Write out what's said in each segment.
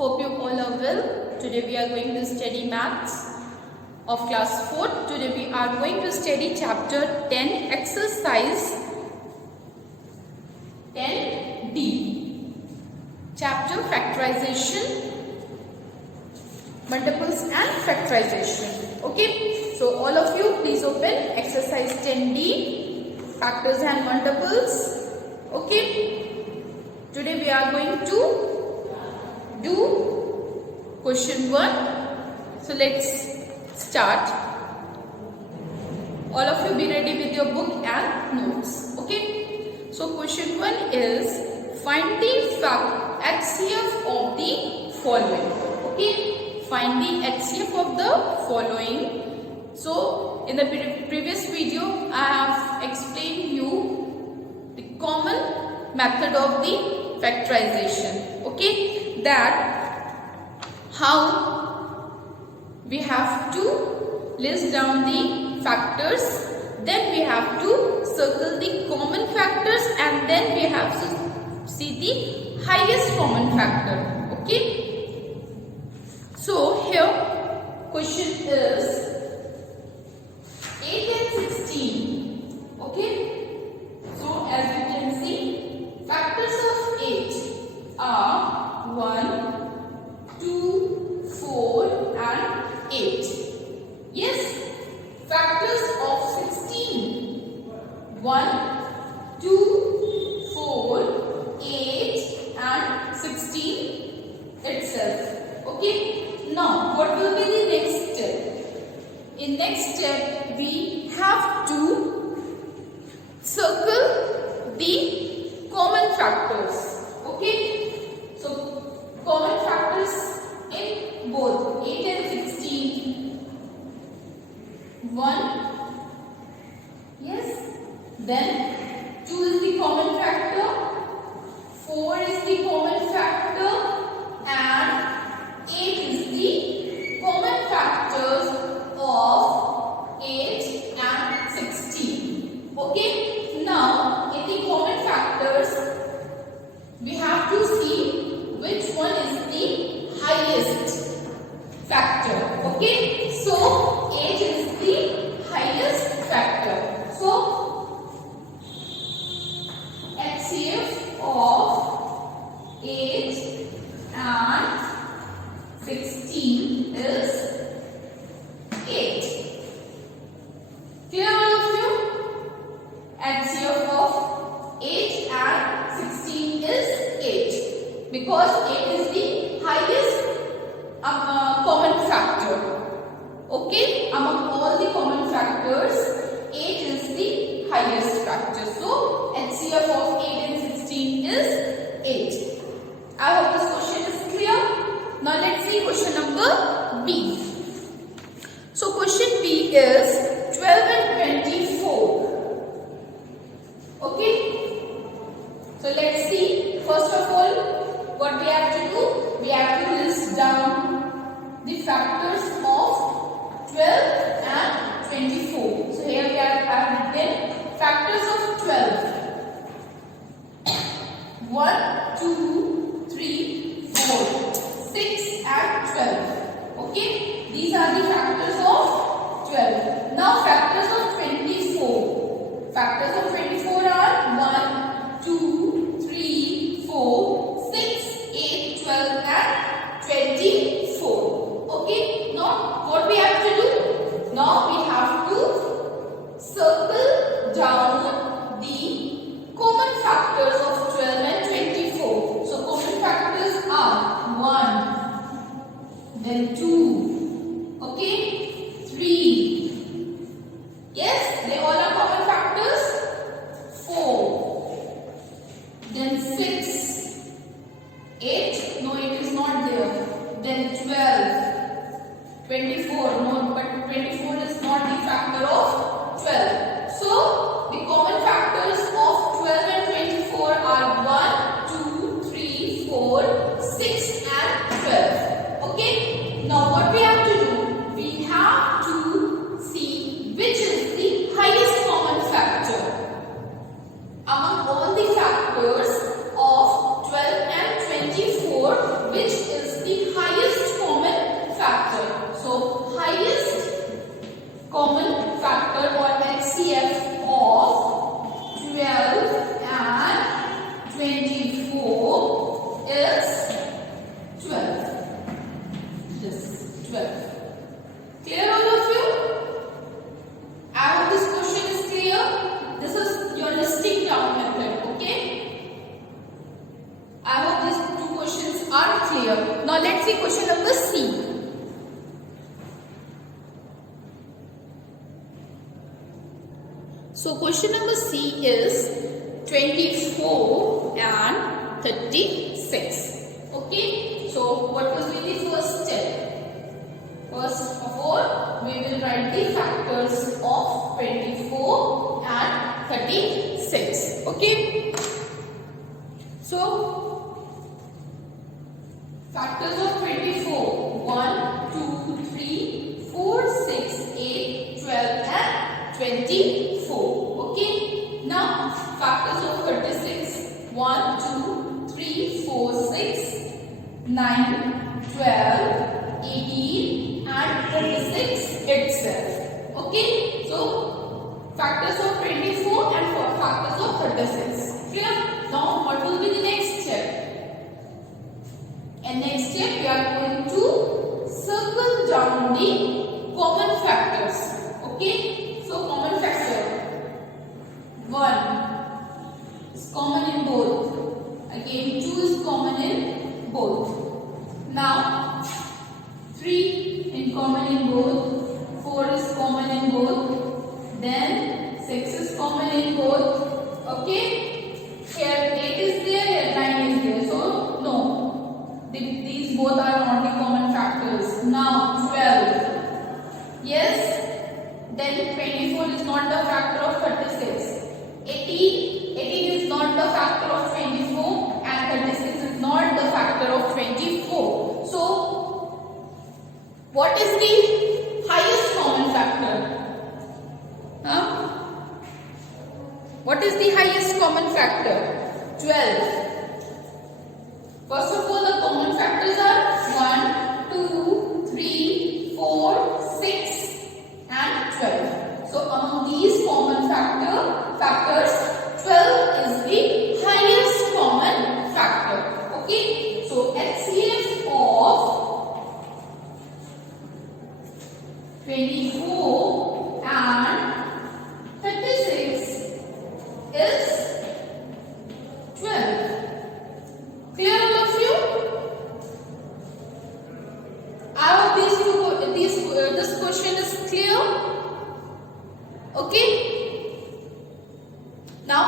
Hope you all are well. Today we are going to study maths of class 4. Today we are going to study chapter 10, exercise 10D. Chapter factorization, multiples and factorization. Okay, so all of you please open exercise 10D, factors and multiples. Okay, today we are going to do question 1. So let's start. All of you be ready with your book and notes. Okay, so question 1 is find the HCF of the following. Okay, find the HCF of the following. So in the previous video I have explained you the common method of the factorization. Okay, that how we have to list down the factors, then we have to circle the common factors, and then we have to see the highest common factor. Okay, so here question is 8 and 16. Okay, so as you can see, factors of 8 are 1, 2, 4 and 8. Yes, factors of 16, 1, 2, 4, 8 and 16 itself. Okay, now what will be the next step? In next step we have to circle the common factors. Okay, so common factors in both 8 and 16. 1, yes, then 2 is the common factor, 4 is the common factor and 8 is the common factors of 8 and 16. Okay, now in the common factors we have to see which one is the highest factor. Okay, so 8 is the highest factor. So HCF of 8 and 16 is 8. Clear all of you? HCF of 8 and 16 is 8 because 8 is the highest common factor. Okay, among all the common factors, 8 is the highest factor. So HCF of 8 and 16 is 8. I hope this question is clear. Now let's see question number B. So question B is 12 and 24. Okay, so let's see. First of all, what we have to do? We have to list down the factors of 12 and 24. So here we have written factors of 12. 1, 2, 3, 4, 6 and 12. Okay, these are the factors of 12. Now factors of 24. Factors of 24 are 1, 2, 3, 4, 6, 8, 12 and 24. Okay, now what we have to do? Now we have to circle down the common factors of 12 and 24. So common factors are 1, then 2, okay, 3. Yes, they all are common factors. 4, then 6, 8, no it is not there. Then 12, 24, no, but 24 is not the factor of 12. So the common factors of 12 and 24 are 1, 2, 3, 4, 6 and 12. Okay, now what we have to do? We have to see which is the highest common factor among all the factors of 12 and 24, which is the are clear. Now let's see question number C. So question number C is 24 and 36. Okay. So what will be the first step? First of all, we will write the factors of 24 and 36. Okay. So factors of 24: 1, 2, 3, 4, 6, 8, 12 and 24. Okay. Now factors of 36: 1, 2, 3, 4, 6, 9, 12, 18 and 36 itself. Okay. So factors of 24 and factors of 36. Clear? Now what will be the next step? And next step we are going to circle down the common factors. Okay. So common factor 1 is common in both. Again 2 is common in both. Now 3 in common in both. 4 is common in both. Then 6 is common in both. Okay. Here 8 is there, here 9 is there. So no, these both are not the common factors. Now 12. Yes. Then 24 is not the factor of 36. 18 is not the factor of 24 and 36 is not the factor of 24. So what is the highest common factor? What is the highest common factor? 12. First of all, the common factors are 1, 2, 3, 4, 6 and 12. So among these common factors, 12 is the highest common factor. Okay. So HCF of 24 and 36 is 12. Clear all of you? I hope this question is clear. Okay. Now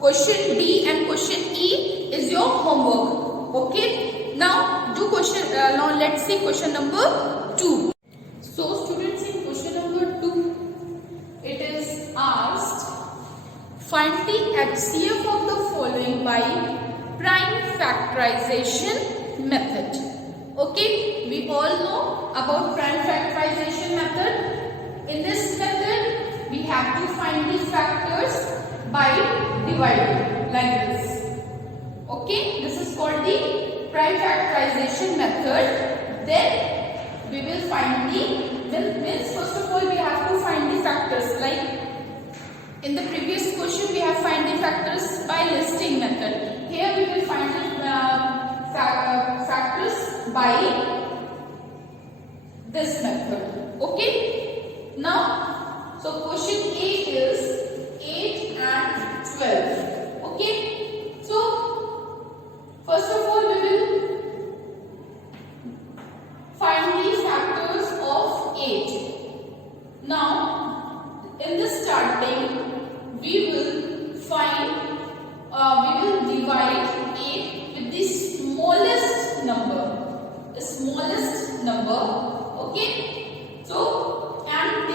question B and question E is your homework. Okay. Now do question. Now let's see question number 2. So students, in question number 2, it is asked, find the HCF of the following by prime factorization method. Okay, we all know about prime factorization method. In this method, we have to find the factors by dividing like this. Okay, this is called the prime factorization method. Then we will find means first of all we have to find the factors. Like in the previous question we have find the factors by listing method. Here we will find the factors by this method. Okay. Now, so question A is 8 and 12. Okay. So first of all we will find the factors of 8. Now in the starting we will divide 8 with the smallest number. Okay. So and we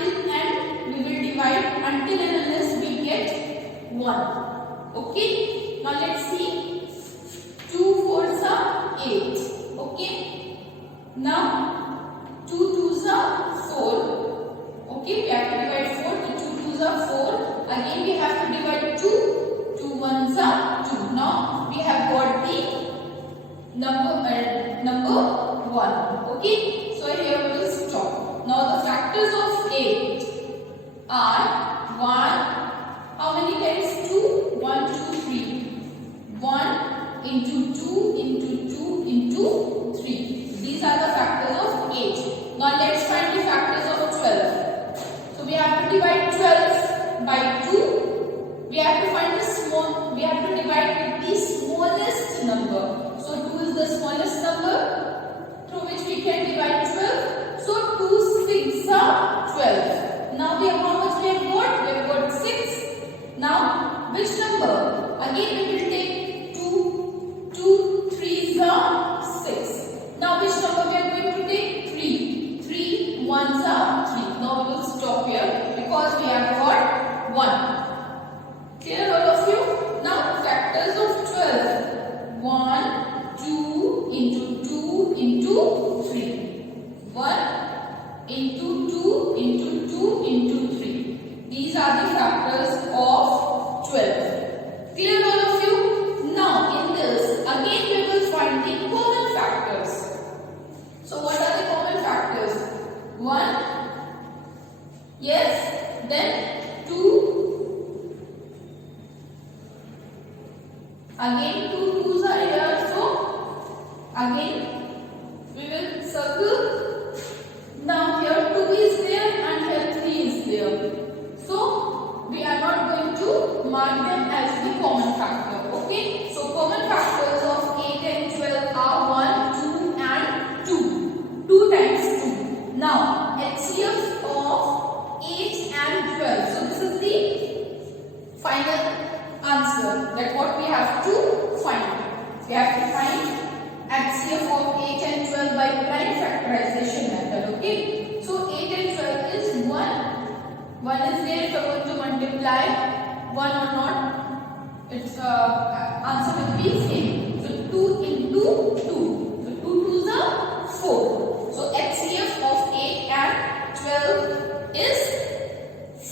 will divide until and unless we get 1. Okay. Now let's see. 2 4s are 8. Okay. Now 2 2s are 4. Okay. We have to divide 4. 2 2s are 4. Again we have to divide 2. 2 1s are 2. Now we have got the number 1. Okay. So here we will stop. Now the factors of 8 are 1. How many times 2? 1 2 3. 1 into 2 into 2 into 3. These are the factors of 8. Now let's find the factors of 12. So we have to divide 12 by 2. We have to divide with the smallest number. So 2 into 3. 1 into 2 into 2 into 3. These are the factors of 12. Clear all of you? Now in this again we will find the common factors. So what are the common factors? 1, yes, then 2, again 2 2's are here, so again we will circle. Now here 2 is there and here 3 is there, so we are not going to mark them as the common factor. Okay, so common factors of 8 and 12 are 1, 2 and 2. 2 times 2. Now HCF of 8 and 12. So this is the final answer that what we have to find. We have to find HCF of 8 and 12 by prime factorization method. Okay, so 8 and 12 is 1. 1 is there. If you are going to multiply 1 or not, its answer will be same. So 2 into 2. So 2 2's are 4. So HCF of 8 and 12 is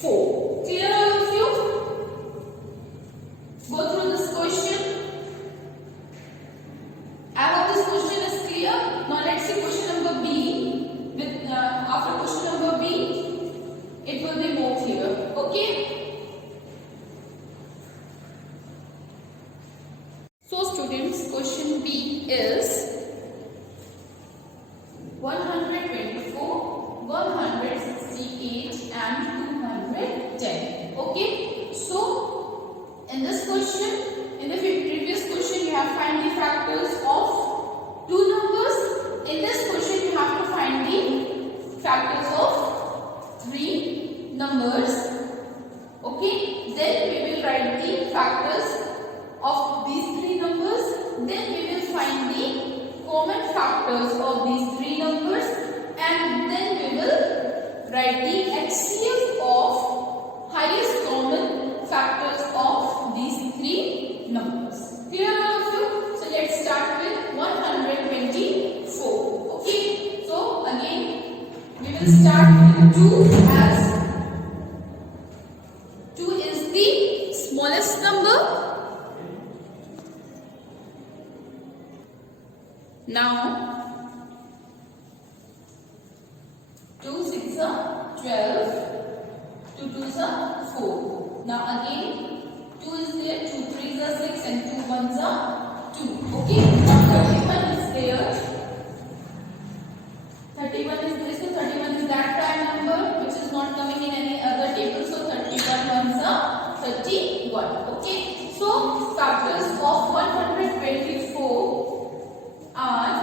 4. Clear all of you? Go through this question. I hope this question is clear. Now let's see question number B. With after question number B, it will be more clear. Okay. So students, question B is 124, 168 and 210. Okay. So in this question, in the previous question, you have to find the factors of 2 numbers. In this question, you have to find the factors of 3 numbers. Okay. Then we will write the factors of these 3 numbers. Then we will find the common factors of these 3 numbers. And then we will write the HCF of highest common factors of these 3 numbers. Clear all of you? So let's start with 124. Okay. So again we will start with 2 as 2 is the smallest number. Now 2 6 are 12. 2 2's are 4. Now again 2 is there, 2 3's are 6 and 2 1's are 2. Okay. Now 31 is there. 31 is this, so 31 is that prime number which is not coming in any other table. So 31 ones are 31. Okay. So factors of 124 are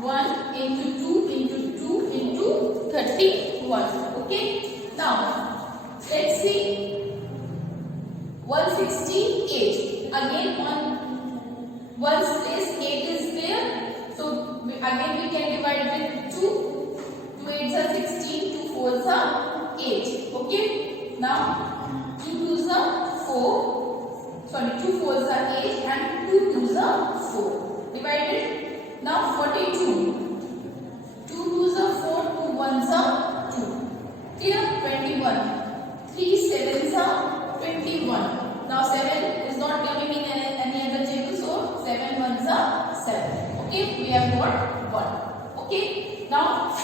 1 into 2 into 2 into 31. Okay. Now let's see 168. Again on one's place 8 is there. So again we can divide with 2. 2 8's are 16. 2 4's are 8. Okay. Now 2 2's are 4. Sorry, 2 4's are 8 and 2 2's are 4. Divided. Now 42. 2 2's are 4. 2 1's are 2. Clear? 21. 3 7's are 21. Now 7 is not coming in any other table, so 7 1's are 7. Okay, we have got 1. Okay, now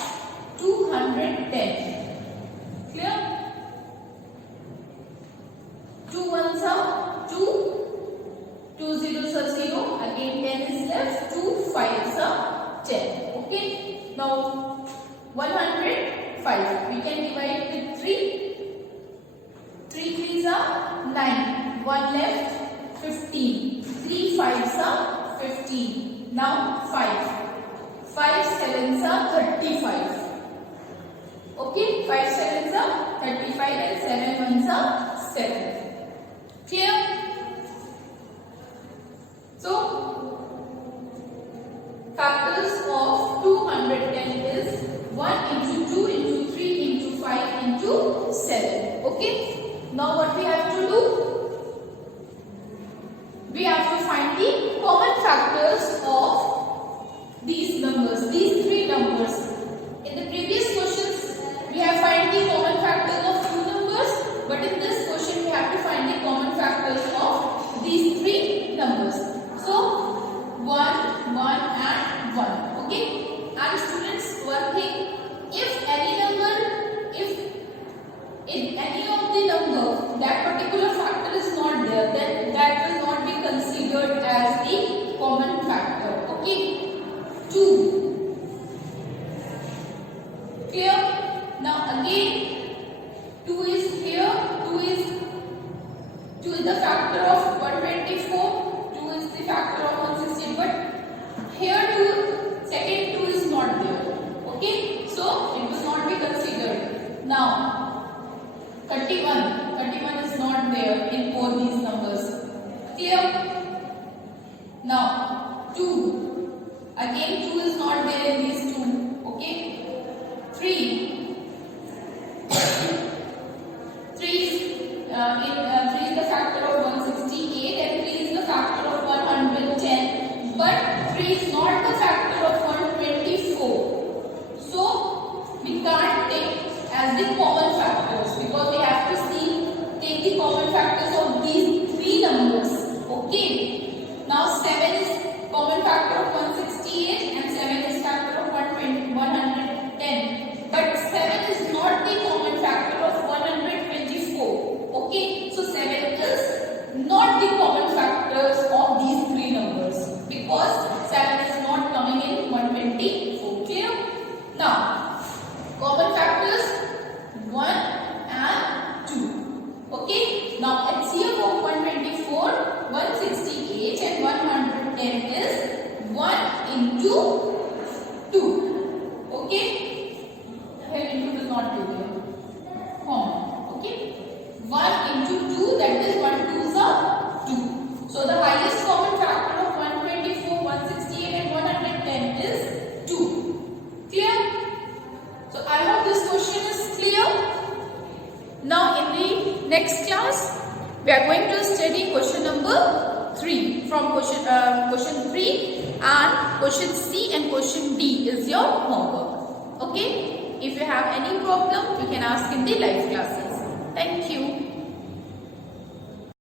210. Clear? 2 1's are 2. 2 zeros are 0. Again 10 is left. 2 5's are 10. Okay, now 105. We can divide with 3. 3 3's are 9. 1 left. 15. 3 5's are 15. Now 5. 5 7's are 35. Okay, 5 7's are 35 and 7 1's are 7. Clear? So factors of 210 is 1 into 2 into 3 into 5 into 7. Okay. Now what we have to do? We have to find the common factors of these numbers. These 3 1. Okay. And students, one thing, if any number, if in any of the number that particular factor is not there, then that will not be considered as the common factor. Okay. 2. Clear? Now again, 2 is here, 2 is the factor of 124, 2 is the factor of 160, but here second 2 is not there. Okay, so it will not be considered. Now 31 is not there in both these numbers. Clear? Now 2, again 2 is not there in these two. Okay, 3 is the factor of 168 and 3 is the factor of 110, but 3 is not the factor of 124. So we can't take as the common factors because we have to take the common factors of these three numbers. Okay. Now 7 is common factor of 168 and 7 is factor of 110. But 7 is not the common factor of 124. Okay, so 7 is not the common factors of these three numbers because 7 is not coming in 124. Clear? Now, common factors 1 and 2. Okay, now HCF of 124, 168 and 110 is 1 into 2. Okay, here into is not there. Common. Okay. 1 into 2, that is 1 2s are 2. So the highest common factor of 124, 168 and 110 is 2. Clear? So I hope this question is clear. Now in the next class, we are going to study question number 3 from question 3, and question C and question D is your homework. Okay? If you have any problem, you can ask in the live classes. Thank you.